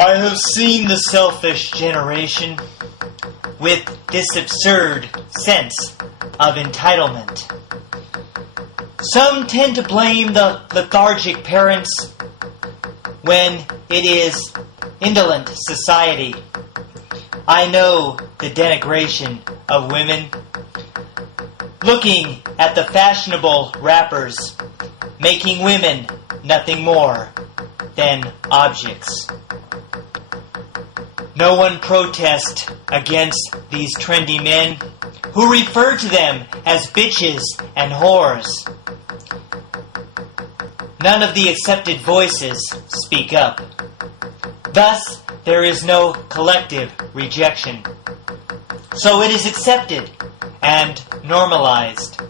I have seen the selfish generation with this absurd sense of entitlement. Some tend to blame the lethargic parents when it is indolent society. I know the denigration of women. Looking at the fashionable rappers, making women nothing more than objects. No one protests against these trendy men who refer to them as bitches and whores. None of the accepted voices speak up. Thus, there is no collective rejection. So it is accepted and normalized.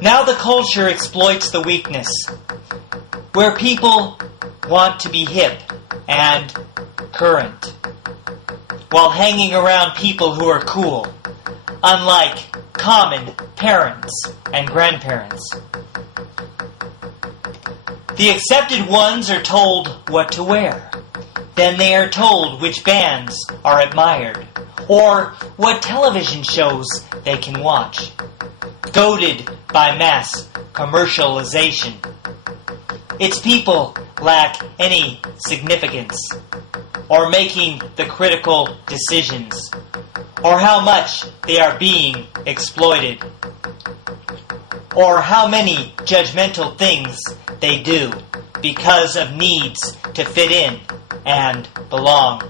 Now the culture exploits the weakness, where people want to be hip and current, while hanging around people who are cool, unlike common parents and grandparents. The accepted ones are told what to wear. Then they are told which bands are admired, or what television shows they can watch, goaded by mass commercialization. Its people lack any significance, or making the critical decisions, or how much they are being exploited, or how many judgmental things they do because of needs to fit in and belong.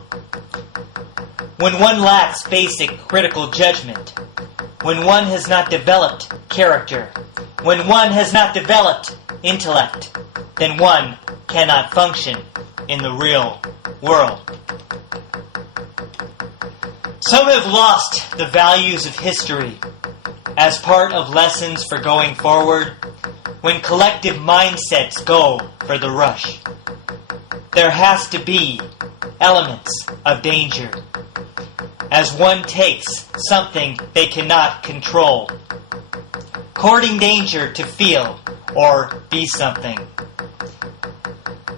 When one lacks basic critical judgment, when one has not developed character, when one has not developed intellect, then one cannot function in the real world. Some have lost the values of history as part of lessons for going forward when collective mindsets go for the rush. There has to be elements of danger as one takes something they cannot control, courting danger to feel or be something.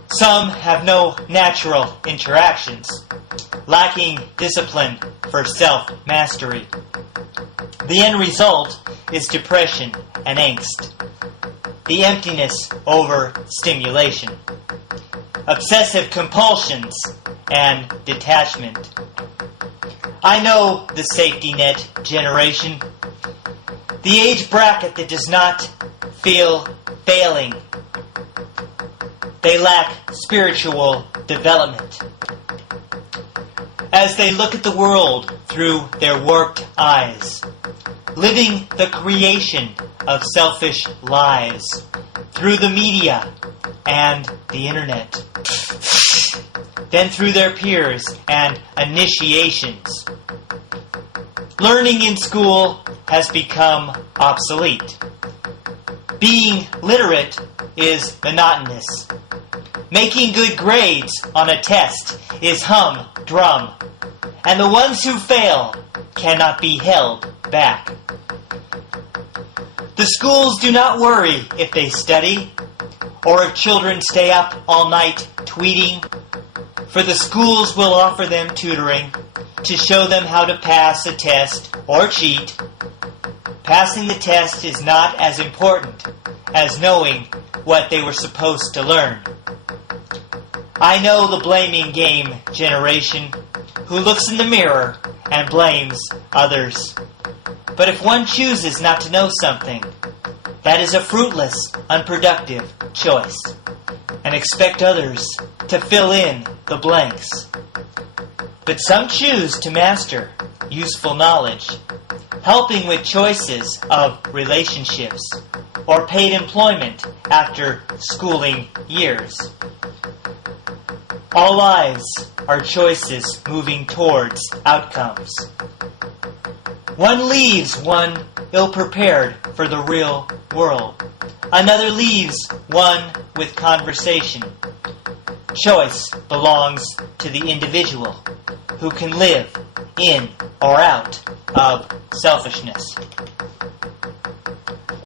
Some have no natural interactions, lacking discipline for self-mastery. The end result is depression and angst, the emptiness over stimulation, obsessive compulsions, and detachment. I know the safety net generation, the age bracket that does not feel failing. They lack spiritual development. As they look at the world through their warped eyes, living the creation of selfish lives through the media and the internet, then through their peers and initiations. Learning in school has become obsolete. Being literate is monotonous. Making good grades on a test is humdrum, and the ones who fail cannot be held back. The schools do not worry if they study, or if children stay up all night tweeting, for the schools will offer them tutoring to show them how to pass a test or cheat. Passing the test is not as important as knowing what they were supposed to learn. I know the blaming game generation who looks in the mirror and blames others. But if one chooses not to know something, that is a fruitless, unproductive choice, and expect others to fill in the blanks. But some choose to master useful knowledge, helping with choices of relationships or paid employment after schooling years. All lives are choices moving towards outcomes. One leaves one ill-prepared for the real world. Another leaves one with conversation. Choice belongs to the individual who can live in or out of selfishness.